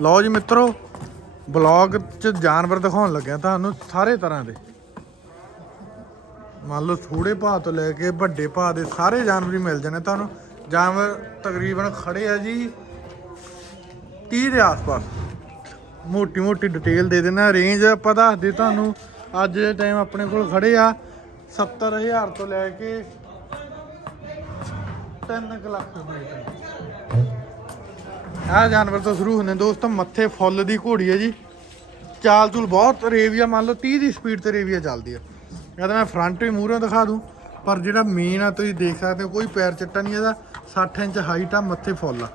ਲਓ ਜੀ ਮਿੱਤਰੋ, ਬਲੌਗ 'ਚ ਜਾਨਵਰ ਦਿਖਾਉਣ ਲੱਗਿਆ ਤੁਹਾਨੂੰ ਸਾਰੇ ਤਰ੍ਹਾਂ ਦੇ। ਮੰਨ ਲਓ ਥੋੜੇ ਭਾਅ ਤੋਂ ਲੈ ਕੇ ਵੱਡੇ ਭਾਅ ਦੇ ਸਾਰੇ ਜਾਨਵਰ ਹੀ ਮਿਲ ਜਾਣੇ ਤੁਹਾਨੂੰ। ਜਾਨਵਰ ਤਕਰੀਬਨ ਖੜੇ ਆ ਜੀ 30 ਦੇ ਆਸ-ਪਾਸ। ਮੋਟੀ ਮੋਟੀ ਡਿਟੇਲ ਦੇ ਦੇਣਾ ਰੇਂਜ ਆਪਾਂ ਦੱਸਦੇ ਤੁਹਾਨੂੰ। ਅੱਜ ਦੇ ਟਾਈਮ ਆਪਣੇ ਕੋਲ ਖੜੇ ਆ 70000 ਤੋਂ ਲੈ ਕੇ 3 ਲੱਖ ਰੁਪਏ ਤੱਕ। ਆਹ ਜਾਨਵਰ ਤੋਂ ਸ਼ੁਰੂ ਹੁੰਦੇ ਦੋਸਤੋ, ਮੱਥੇ ਫੁੱਲ ਦੀ ਘੋੜੀ ਹੈ ਜੀ। ਚਾਲ ਚੁਲ ਬਹੁਤ ਰੇਵੀਆ ਮੰਨ ਲਓ 30 ਦੀ ਸਪੀਡ ਤੇ ਰੇਵੀਆ ਚੱਲਦੀ ਆ। ਇਹ ਤਾਂ ਮੈਂ ਫਰੰਟ ਵੀ ਮੂਹਰੋਂ ਦਿਖਾ ਦੂੰ, ਪਰ ਜਿਹੜਾ ਮੇਨ ਆ, ਤੁਸੀਂ ਦੇਖ ਸਕਦੇ ਹੋ, ਕੋਈ ਪੈਰ ਚੱਟਾ ਨਹੀਂ ਇਹਦਾ। 60 ਇੰਚ ਹਾਈਟ ਆ, ਮੱਥੇ ਫੁੱਲ ਆ।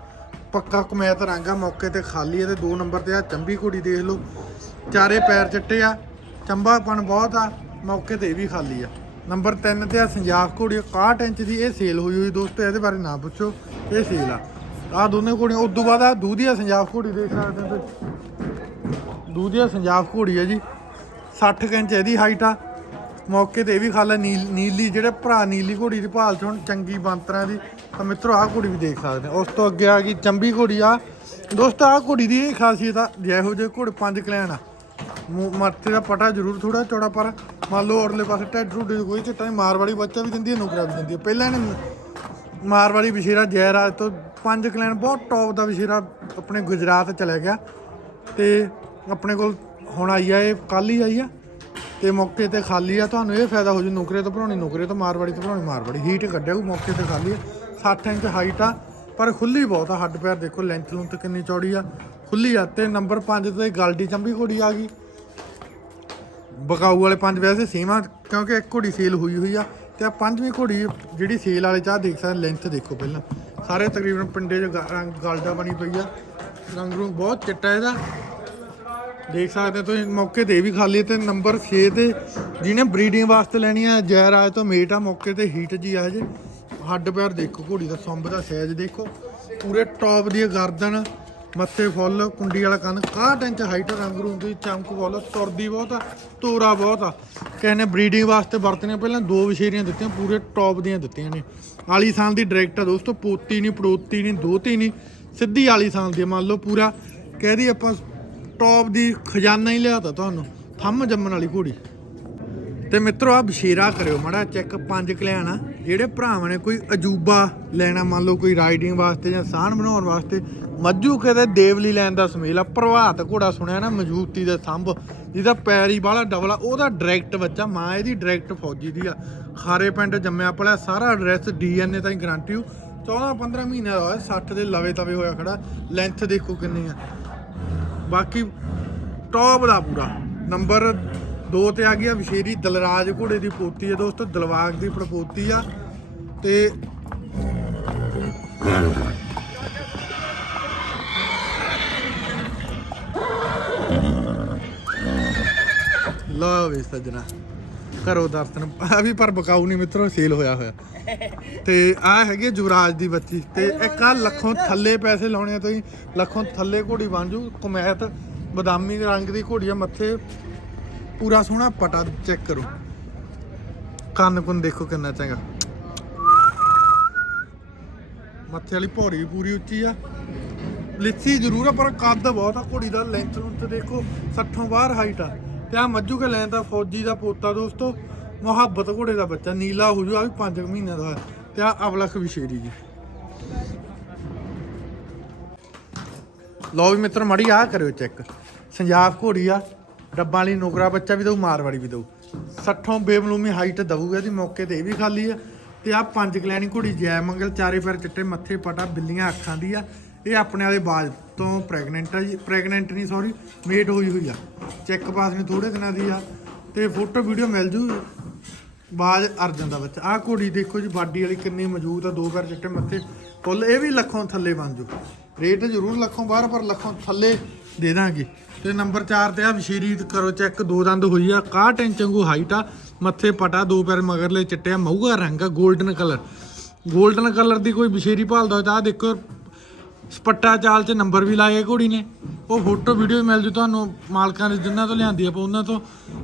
ਪੱਕਾ ਕਮੈਤ ਰੰਗ ਆ, ਮੌਕੇ ਤੇ ਖਾਲੀ ਹੈ ਤੇ ਦੋ ਨੰਬਰ ਤੇ ਆ, ਚੰਬੀ ਘੋੜੀ ਦੇਖ ਲਓ। ਚਾਰੇ ਪੈਰ ਚੱਟੇ ਆ, ਚੰਬਾਪਣ ਬਹੁਤ ਆ, ਮੌਕੇ ਤੇ ਇਹ ਵੀ ਖਾਲੀ ਆ। ਨੰਬਰ 3 ਤੇ ਆ ਸੰਜਾਕ ਘੋੜੀ 61 ਇੰਚ ਦੀ ਇਹ ਸੇਲ ਹੋਈ ਹੋਈ ਦੋਸਤੋ, ਇਹਦੇ ਬਾਰੇ ਨਾ ਪੁੱਛੋ, ਇਹ ਸੇਲ ਆ। ਆ ਦੋਨੇ ਘੋੜੀਆਂ ਉਸ ਤੋਂ ਬਾਅਦ ਆ ਦੂਧੀਆ ਸੰਜਾਬ ਘੋੜੀ ਦੇਖ ਸਕਦੇ ਹੋ ਤੁਸੀਂ? ਦੂਧੀਆ ਸੰਜਾਬ ਘੋੜੀ ਹੈ ਜੀ। 60 ਕੁ ਇੰਚ ਇਹਦੀ ਹਾਈਟ ਆ। ਮੌਕੇ ਤੇ ਇਹ ਵੀ ਖਾਲਾ ਨੀਲ, ਨੀਲੀ, ਜਿਹੜੇ ਭਰਾ ਨੀਲੀ ਘੋੜੀ ਦੀ ਭਾਲ ਚ ਹੁਣ, ਚੰਗੀ ਬੰਤਰਾਂ ਦੀ, ਤਾਂ ਮਿੱਤਰੋ ਆਹ ਘੋੜੀ ਵੀ ਦੇਖ ਸਕਦੇ ਹੋ। ਉਸ ਤੋਂ ਅੱਗੇ ਆ ਗਈ ਚੰਬੀ ਘੋੜੀ ਆ। ਦੋਸਤੋ, ਆਹ ਘੋੜੀ ਦੀ ਇਹ ਖਾਸੀਅਤ ਆ ਜਿਹੋ ਜਿਹੇ ਘੋੜ ਪੰਜ ਕਲੈਣ ਆ। ਮੂੰਹ- ਮੱਥੇ ਦਾ ਪਟਾ ਜ਼ਰੂਰ ਥੋੜਾ ਚੌੜਾ ਪਰ ਮੰਨ ਲਓ ਔਰਲੇ ਪਾਸੇ ਢੱਡ ਢੁੱਡ ਕੋਈ ਚਿੱਟਾ ਨਹੀਂ, ਮਾਰਵਾੜੀ ਬੱਚਾ ਵੀ ਦਿੰਦੀ ਹੈ ਨੁਕਰਾ ਵੀ ਦਿੰਦੀ ਹੈ ਪਹਿਲਾਂ ਇਹਨੇ ਮਾਰਵਾੜੀ ਵਿਸ਼ੇਰਾ ਜੈਰਾਜ ਤੋਂ ਪੰਜ ਕਲੈਨ ਬਹੁਤ ਟੌਪ ਦਾ ਵਿਸ਼ੇਰਾ ਆਪਣੇ ਗੁਜਰਾਤ ਚਲਾ ਗਿਆ ਤੇ ਆਪਣੇ ਕੋਲ ਹੁਣ ਆਈ ਆ, ਇਹ ਕੱਲ ਹੀ ਆਈ ਆ ਤੇ ਮੌਕੇ ਤੇ ਖਾਲੀ ਆ। ਤੁਹਾਨੂੰ ਇਹ ਫਾਇਦਾ ਹੋ ਜੂ ਨੁਕਰੇ ਤੋਂ ਭਰਾਉਣੀ ਨੁਕਰੇ ਤੋਂ ਮਾਰਵਾੜੀ ਤੋਂ ਭਰਾਉਣੀ ਮਾਰਵਾੜੀ ਹੀਟ ਕੱਢਿਆ ਕੋਈ ਮੌਕੇ ਤੇ ਖਾਲੀ ਆ। 60 ਇੰਚ ਹਾਈਟ ਆ, ਪਰ ਖੁੱਲੀ ਬਹੁਤ ਆ, ਹੱਡ ਪੈਰ ਦੇਖੋ ਲੈਂਥ ਲੂੰਥ ਕਿੰਨੀ ਚੌੜੀ ਆ ਖੁੱਲੀ ਆ। ਤੇ ਨੰਬਰ 5 ਤੇ ਗਲਡੀ ਚੰਬੀ ਘੋੜੀ ਆ ਗਈ। ਬਕਾਊ ਵਾਲੇ ਪੰਜ ਵੈਸੇ ਸੇਮ ਆ, ਕਿਉਂਕਿ ਇੱਕ ਘੋੜੀ ਸੇਲ ਹੋਈ ਹੋਈ ਆ। ਤੇ ਆ ਪੰਜਵੀਂ ਘੋੜੀ ਜਿਹੜੀ ਸੇਲ ਵਾਲੇ ਚਾਹ ਦੇਖ ਸਕਦੇ ਲੈਂਥ ਦੇਖੋ ਪਹਿਲਾਂ। ਸਾਰੇ ਤਕਰੀਬਨ ਪਿੰਡੇ 'ਚ ਗ- ਰੰਗ, ਗਲਡਾ ਬਣੀ ਪਈ ਆ। ਰੰਗ ਰੂੰਗ ਬਹੁਤ ਚਿੱਟਾ ਇਹਦਾ। ਦੇਖ ਸਕਦੇ ਹੋ ਤੁਸੀਂ, ਮੌਕੇ ਤੇ ਵੀ ਖਾਲੀ ਹੈ ਤੇ ਨੰਬਰ 6 ਤੇ ਜਿਹਨੇ ਬਰੀਡਿੰਗ ਵਾਸਤੇ ਲੈਣੀ ਆ, ਜੈਰਾਜ ਤੋਂ ਮੇਟ ਆ, ਮੌਕੇ ਤੇ ਹੀਟ ਜੀ ਆ ਜੇ ਹੱਡ ਪੈਰ ਦੇਖੋ, ਘੋੜੀ ਦਾ ਸੰਭ ਦਾ ਸਾਈਜ਼ ਦੇਖੋ। ਪੂਰੇ ਟੌਪ ਦੀ ਗਰਦਨ ਮੱਥੇ ਫੁੱਲ, ਕੁੰਡੀ ਵਾਲਾ ਕੰਨ 61 ਇੰਚ ਹਾਈਟ ਰੰਗ ਰੂੰਗ ਦੀ ਚਮਕ ਫੁੱਲ, ਤੁਰਦੀ ਬਹੁਤ ਆ ਤੋਰਾ ਬਹੁਤ ਆ। ਕਿਸੇ ਨੇ ਬਰੀਡਿੰਗ ਵਾਸਤੇ ਵਰਤਣੀਆਂ, ਪਹਿਲਾਂ ਦੋ ਵਿਸ਼ੇਰੀਆਂ ਦਿੱਤੀਆਂ, ਪੂਰੇ ਟੌਪ ਦੀਆਂ ਦਿੱਤੀਆਂ ਨੇ। ਆਲੀ ਸਾਲ ਦੀ ਡਾਇਰੈਕਟ ਆ ਦੋਸਤੋ, ਪੋਤੀ ਨਹੀਂ, ਪੜੋਤੀ ਨਹੀਂ ਦੋਤੀ ਨਹੀਂ, ਸਿੱਧੀ ਆਲੀ ਸਾਲ ਦੀ ਮੰਨ ਲਓ ਪੂਰਾ। ਕਹਿਦੀ ਆਪਾਂ ਟੌਪ ਦੀ ਖਜ਼ਾਨਾ ਹੀ ਲਿਆਤਾ ਤੁਹਾਨੂੰ, ਥੰਮ ਜੰਮਣ ਵਾਲੀ ਘੋੜੀ। ਤੇ ਮਿੱਤਰੋ ਆ ਬਸ਼ੀਰਾ ਕਰਿਓ, ਮੜਾ ਚੈੱਕ ਪੰਜ ਕਲਿਆਣ ਆ। ਜਿਹੜੇ ਭਰਾਵਾਂ ਨੇ ਕੋਈ ਅਜੂਬਾ ਲੈਣਾ, ਮੰਨ ਲਓ ਕੋਈ ਰਾਈਡਿੰਗ ਵਾਸਤੇ ਜਾਂ ਸਾਹਣ ਬਣਾਉਣ ਵਾਸਤੇ ਮੱਜੂ ਕਿਤੇ ਦੇਵਲੀ ਲੈਣ ਦਾ ਸਮੇਲ ਆ। ਪ੍ਰਭਾਤ ਘੋੜਾ ਸੁਣਿਆ ਨਾ ਮਜਬੂਤੀ ਦੇ ਥੰਬ ਜਿਹਦਾ ਪੈਰੀ ਵਾਲਾ ਬਾਹਲਾ ਉਹਦਾ ਡਾਇਰੈਕਟ ਬੱਚਾ, ਮਾਂ ਇਹਦੀ ਡਾਇਰੈਕਟ ਫੌਜੀ ਦੀ ਆ। ਖਾਰੇ ਪਿੰਡ ਜੰਮਿਆ ਪਲਿਆ ਸਾਰਾ ਐਡਰੈਸ ਡੀਐਨਏ ਤਾਂ ਗਰੰਟੀ 14 15 ਮਹੀਨੇ ਦਾ ਹੋਇਆ 60 ਦੇ ਲਵੇ ਤਵੇ ਹੋਇਆ ਖੜਾ ਲੈਂਥ ਦੇਖੋ ਕਿੰਨੀ ਆ। ਬਾਕੀ ਟੌਪ ਦਾ ਪੂਰਾ। ਨੰਬਰ 2 ਤੇ ਆ ਗਿਆ ਵਿਸ਼ੇਰੀ ਦਲਰਾਜ ਘੋੜੇ ਦੀ ਪੋਤੀ ਹੈ ਦੋਸਤੋ, ਦਲਵਾਗ ਦੀ ਪ੍ਰਪੋਤੀ ਆ। ਤੇ ਲਓ ਵੀ ਸੱਜਣਾ ਕਰੋ ਦਰਸ਼ਨ ਆ ਵੀ ਪਰ ਬਕਾਊ ਨਹੀਂ ਮਿੱਤਰੋ ਸੇਲ ਹੋਇਆ ਹੋਇਆ। ਤੇ ਆ ਹੈਗੀ ਜੁਵਰਾਜ ਦੀ ਬੱਚੀ। ਤੇ ਇੱਕ ਆ ਲੱਖੋਂ ਥੱਲੇ ਪੈਸੇ ਲਾਉਣੇ ਆ ਤੁਸੀਂ। ਲੱਖੋਂ ਥੱਲੇ ਘੋੜੀ ਬਣ ਜੂ, ਕਮੈਤ, ਬਦਾਮੀ ਰੰਗ ਦੀ ਘੋੜੀ ਆ, ਮੱਥੇ ਪੂਰਾ ਸੋਹਣਾ ਪਟਾ ਚੈੱਕ ਕਰੋ। ਕੰਨ ਕੁੰਨ ਦੇਖੋ ਕਿੰਨਾ ਚੰਗਾ। ਮੱਥੇ ਵਾਲੀ ਭੌਰੀ ਵੀ ਪੂਰੀ ਉੱਚੀ ਆ। ਲਿੱਸੀ ਜ਼ਰੂਰ ਆ, ਪਰ ਕੱਦ ਬਹੁਤ ਆ, ਘੋੜੀ ਦਾ ਲੈਂਥ ਲੁੰਥ ਦੇਖੋ 60 ਬਾਹਰ ਹਾਈਟ ਆ। ਤੇ ਆ ਮੱਜੂ ਕੇ ਲੈਣ ਦਾ ਫੌਜੀ ਦਾ ਪੋਤਾ ਦੋਸਤੋ, ਮੁਹੱਬਤ ਘੋੜੇ ਦਾ ਬੱਚਾ, ਨੀਲਾ ਹੋ ਜੂ, ਆ ਵੀ 5 ਮਹੀਨੇ ਦਾ ਹੋਇਆ ਤੇ ਆ ਅਵਲਖ ਵਿਸ਼ੇਰੀ ਜੀ। ਲਓ ਵੀ ਮਿੱਤਰ, ਮੜੀ ਆ ਕਰਿਓ ਚੈੱਕ ਸੰਜਾਬ ਘੋੜੀ ਆ, ਰੱਬਾਂ ਵਾਲੀ ਨੁਕਰਾ ਬੱਚਾ ਵੀ ਦਊ, ਮਾਰਵਾੜੀ ਵੀ ਦਊ। 60 ਬੇਮਲੂਮੀ ਹਾਈਟ ਦਊਗਾ ਇਹਦੀ, ਮੌਕੇ ਤੇ ਇਹ ਵੀ ਖਾਲੀ ਆ। ਤੇ ਆ ਪੰਜ ਕਲੈਣੀ ਘੋੜੀ ਜੈ ਮੰਗਲ, ਚਾਰੇ ਪੈਰ ਚਿੱਟੇ, ਮੱਥੇ ਪਟਾ, ਬਿੱਲੀਆਂ ਅੱਖਾਂ ਦੀ ਆ। ਇਹ ਆਪਣੇ ਵਾਲੇ ਬਾਜ ਤੋਂ ਪ੍ਰੈਗਨੈਂਟ ਆ ਜੀ। ਪ੍ਰੈਗਨੈਂਟ ਨਹੀਂ ਸੌਰੀ ਮੇਟ ਹੋਈ ਹੋਈ ਆ। ਚੈੱਕ ਪਾਸ ਨਹੀਂ ਥੋੜੇ ਦਿਨਾਂ ਦੀ ਆ। ਤੇ ਫੋਟੋ ਵੀਡੀਓ ਮਿਲ ਜੂ ਬਾਜ ਅਰਜਨ ਦਾ ਬੱਚਾ। ਆਹ ਘੋੜੀ ਦੇਖੋ ਜੀ, ਬਾਡੀ ਵਾਲੀ ਕਿੰਨੀ ਮਜ਼ਬੂਤ ਆ, ਦੋ ਪੈਰ ਚਿੱਟੇ ਮੱਥੇ ਫੁੱਲ। ਇਹ ਵੀ ਲੱਖੋਂ ਥੱਲੇ ਬਣ ਜੂ। ਰੇਟ ਜ਼ਰੂਰ ਲੱਖੋਂ ਬਾਹਰ, ਪਰ ਲੱਖੋਂ ਥੱਲੇ ਦੇ ਦਾਂਗੇ। ਤੇ ਨੰਬਰ 4 ਤੇ ਆ, ਵਿਸ਼ੇਰੀ ਕਰੋ ਚੈੱਕ ਦੋ ਦੰਦ ਹੋਈ ਆ। 61 ਇੰਚ ਵਾਂਗੂ ਹਾਈਟ ਆ, ਮੱਥੇ ਪਟਾ, ਦੋ ਪੈਰ ਮਗਰਲੇ ਚਿੱਟੇ ਆ ਮਊਗਾ ਰੰਗ ਆ 골ਡਨ ਕਲਰ 골ਡਨ ਕਲਰ ਦੀ ਕੋਈ ਵਿਸ਼ੇਰੀ ਭਾਲਦਾ ਹੋਇਆ ਤਾਂ ਆਹ ਦੇਖੋ ਸਪੱਟਾ ਚਾਲ 'ਚ ਨੰਬਰ ਵੀ ਲਾਏ ਘੋੜੀ ਨੇ। ਉਹ ਫੋਟੋ, ਵੀਡੀਓ ਮਿਲ ਜੂ ਤੁਹਾਨੂੰ, ਮਾਲਕਾਂ ਦੇ ਜਿਨ੍ਹਾਂ ਤੋਂ ਲਿਆਂਦੀ ਆਪਾਂ ਉਹਨਾਂ ਤੋਂ।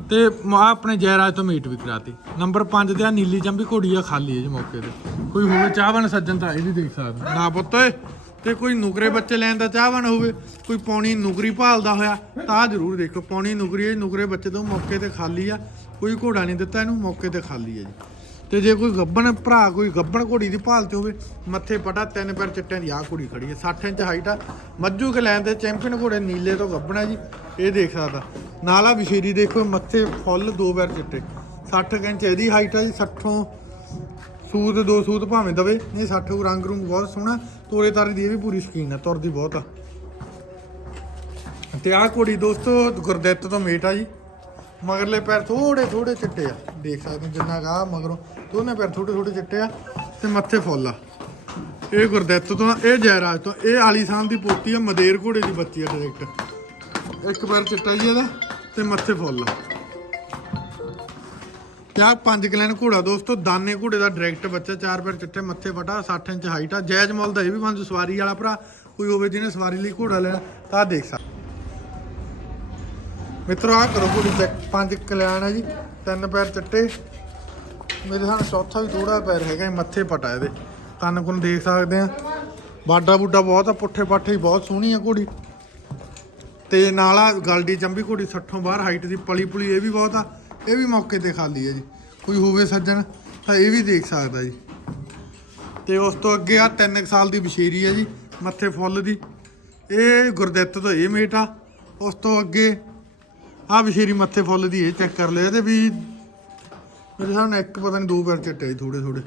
ਤੇ ਆ ਆਪਣੇ ਜੈਰਾਜ ਤੋਂ ਮੀਟ ਵੀ ਕਰਾਤੀ। ਨੰਬਰ 5 ਤੇ ਆ ਨੀਲੀ ਚੰਬੀ ਘੋੜੀ ਆ, ਖਾਲੀ ਹੈ ਜੀ ਮੌਕੇ ਤੇ। ਕੋਈ ਹੋਵੇ ਚਾਹਵਨ ਸੱਜਣ ਤਾਂ ਇਹ ਵੀ ਦੇਖ ਸਕਦਾ ਨਾ ਪੁੱਤ ਓਏ ਤੇ ਕੋਈ ਨੁਕਰੇ ਬੱਚੇ ਲੈਣ ਦਾ ਚਾਹਵਾਨ ਹੋਵੇ, ਕੋਈ ਪੌਣੀ ਨੁਕਰੀ ਭਾਲਦਾ ਹੋਇਆ, ਤਾਂ ਜ਼ਰੂਰ ਦੇਖੋ। ਪੌਣੀ ਨੁਕਰੀ, ਇਹ ਨੁਕਰੇ ਬੱਚੇ ਤੋਂ ਮੌਕੇ ਤੇ ਖਾਲੀ ਆ। ਕੋਈ ਘੋੜਾ ਨਹੀਂ ਦਿੱਤਾ ਇਹਨੂੰ, ਮੌਕੇ ਤੇ ਖਾਲੀ ਆ ਜੀ। ਤੇ ਜੇ ਕੋਈ ਗੱਬਣ ਭਰਾ, ਕੋਈ ਗੱਬਣ ਘੋੜੀ ਦੀ ਭਾਲ ਭਾਲਤ ਹੋਵੇ, ਮੱਥੇ ਪਟਾ, ਤਿੰਨ ਪੈਰ ਚਿੱਟਿਆਂ ਦੀ ਆਹ ਘੋੜੀ ਖੜੀ ਹੈ। 60 ਇੰਚ ਹਾਈਟ ਆ। ਮੱਜੂ ਕੇ ਲੈਣ ਦੇ ਚੈਂਪੀਅਨ ਘੋੜੇ ਨੀਲੇ ਤੋਂ ਗੱਬਣਾ ਜੀ। ਇਹ ਦੇਖ ਸਕਦਾ। ਨਾਲ ਆ ਵਿਸ਼ੇਰੀ ਦੇਖੋ, ਮੱਥੇ ਫੁੱਲ ਦੋ ਪੈਰ ਚਿੱਟੇ। 60 ਇੰਚ ਇਹਦੀ ਹਾਈਟ ਆ ਜੀ 60 ਸੂਤ, ਦੋ ਸੂਤ ਭਾਵੇਂ ਦਵੇ। ਇਹ 60 ਰੰਗ ਰੂੰਗ ਬਹੁਤ ਸੋਹਣਾ। ਤੋਰੇ ਤਾਰੇ ਦੀ ਇਹ ਵੀ ਪੂਰੀ ਸਕੀਨ ਆ, ਤੁਰਦੀ ਬਹੁਤ ਆ। ਤੇ ਆਹ ਘੋੜੀ ਦੋਸਤੋ, ਗੁਰਦਿੱਤ ਤੋਂ ਮੇਟ ਆ ਜੀ। ਮਗਰਲੇ ਪੈਰ ਥੋੜੇ ਥੋੜੇ ਚਿੱਟੇ ਆ। ਦੇਖ ਸਕਦੇ ਜਿੰਨਾ ਕਾ ਮਗਰੋਂ ਦੋਨੇ ਪੈਰ ਥੋੜੇ ਥੋੜੇ ਚਿੱਟੇ ਆ ਤੇ ਮੱਥੇ ਫੁੱਲ ਆ। ਇਹ ਗੁਰਦਿੱਤ ਤੋਂ ਆ, ਇਹ ਜੈਰਾਜ ਤੋਂ ਇਹ ਆਲੀਸਾਨ ਦੀ ਪੋਤੀ ਆ ਮਦੇਰ ਘੋੜੇ ਦੀ ਬੱਚੀ ਆ ਡਾਇਰੈਕਟ ਇੱਕ ਪੈਰ ਚਿੱਟਾ ਜੀ ਇਹਦਾ ਤੇ ਮੱਥੇ ਫੁੱਲ ਆ। ਤੇ ਆਹ ਪੰਜ ਕਲੈਨ ਘੋੜਾ ਦੋਸਤੋ ਦਾਨੇ ਘੋੜੇ ਦਾ ਡਾਇਰੈਕਟ ਬੱਚਾ ਚਾਰ ਪੈਰ ਚਿੱਟੇ ਮੱਥੇ ਫਟਾ 60 ਇੰਚ ਹਾਈਟ ਆ। ਜੈਜ ਮੁੱਲ ਦਾ ਇਹ ਵੀ ਮੰਨ ਸਵਾਰੀ ਵਾਲਾ ਭਰਾ ਕੋਈ ਹੋਵੇ ਜਿਹਨੇ ਸਵਾਰੀ ਲਈ ਘੋੜਾ ਲੈਣਾ ਤਾਂ ਦੇਖ ਸਕਦਾ ਮਿੱਤਰੋ ਆ ਕਰੋ ਘੋੜੀ ਚੈੱਕ ਪੰਜ ਕਲਿਆਣ ਹੈ ਜੀ, ਤਿੰਨ ਪੈਰ ਚਿੱਟੇ। ਮੇਰੇ ਸਾਨੂੰ ਚੌਥਾ ਵੀ ਥੋੜਾ ਪੈਰ ਹੈਗਾ ਮੱਥੇ ਪਟਾ ਇਹਦੇ। ਕੰਨ ਕੋਲ ਦੇਖ ਸਕਦੇ ਆ। ਬਾਡਾ ਬੂਡਾ ਬਹੁਤ ਆ, ਪੁੱਠੇ ਪਾਠੇ ਹੀ ਬਹੁਤ ਸੋਹਣੀ ਆ ਘੋੜੀ। ਤੇ ਨਾਲ ਆ ਗਲਡੀ ਚੰਬੀ ਘੋੜੀ 60 ਬਾਹਰ ਹਾਈਟ ਦੀ ਪਲੀ ਪੁਲੀ ਇਹ ਵੀ ਬਹੁਤ ਆ। ਇਹ ਵੀ ਮੌਕੇ ਤੇ ਖਾਲੀ ਹੈ ਜੀ। ਕੋਈ ਹੋਵੇ ਸੱਜਣ, ਤਾਂ ਇਹ ਵੀ ਦੇਖ ਸਕਦਾ ਜੀ। ਤੇ ਉਸ ਤੋਂ ਅੱਗੇ ਆ 3 ਸਾਲ ਦੀ ਬਸ਼ੀਰੀ ਹੈ ਜੀ, ਮੱਥੇ ਫੁੱਲ ਦੀ। ਇਹ ਗੁਰਦਿੱਤ ਤੋਂ ਇਹ ਮੇਟ ਆ। ਉਸ ਤੋਂ ਅੱਗੇ ਆ ਬਸ਼ੀਰੀ ਮੱਥੇ ਫੁੱਲ ਦੀ ਇਹ ਚੈੱਕ ਕਰ ਲਿਆ ਤੇ ਵੀ ਮੇਰੇ ਸਾਹਮਣੇ ਇੱਕ ਪਤਾ ਨਹੀਂ ਦੋ ਪੈਰ ਚਿੱਟੇ ਜੀ ਥੋੜੇ ਥੋੜੇ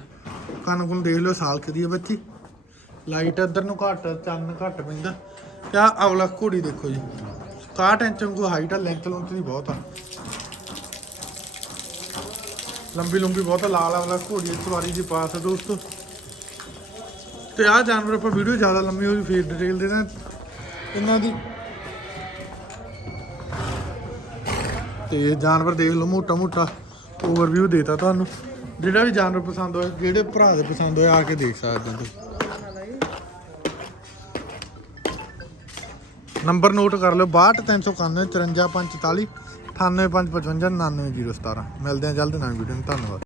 ਕੰਨ ਕੁੰਨ ਦੇਖ ਲਿਓ ਸਾਲ ਦੀ ਹੈ ਬੱਚੀ। ਲਾਈਟ ਇੱਧਰ ਨੂੰ ਘੱਟ ਚੰਨ ਘੱਟ ਪੈਂਦਾ। ਤੇ ਆ ਅਵਲਾ ਘੋੜੀ ਦੇਖੋ ਜੀ। 61 ਇੰਚ ਨੂੰ ਹਾਈਟ ਆ ਲੈਂਥ ਲੁੰਥ ਦੀ ਬਹੁਤ ਆ। ਲੰਬੀ ਲੰਬੀ ਬਹੁਤ ਆ, ਲਾਲ ਵਾਲਾ ਘੋੜੀ ਇਸ ਵਾਰੀ ਦੀ ਪਾਸ ਹੈ ਦੋਸਤੋ ਤੇ। ਆਹ ਜਾਨਵਰ ਆਪਾਂ ਵੀਡੀਓ ਜ਼ਿਆਦਾ ਲੰਮੀ ਹੋ ਜੂ ਫੇਰ ਡਿਟੇਲ ਦੇ ਦਾਂ ਇਹਨਾਂ ਦੀ ਤੇ ਜਾਨਵਰ ਦੇਖ ਲਓ, ਮੋਟਾ ਮੋਟਾ ਓਵਰਵਿਊ ਦੇਤਾ ਤੁਹਾਨੂੰ। ਜਿਹੜਾ ਵੀ ਜਾਨਵਰ ਪਸੰਦ ਹੋਇਆ ਜਿਹੜੇ ਭਰਾ ਦੇ ਪਸੰਦ ਹੋਏ, ਆ ਕੇ ਦੇਖ ਸਕਦੇ ਹੋ ਤੁਸੀਂ। ਨੰਬਰ ਨੋਟ ਕਰ ਲਿਓ 62 391 54 544 98555 99017 ਮਿਲਦੇ ਆ ਜਲਦ ਨਵੀਂ ਵੀਡੀਓ ਨੂੰ ਧੰਨਵਾਦ।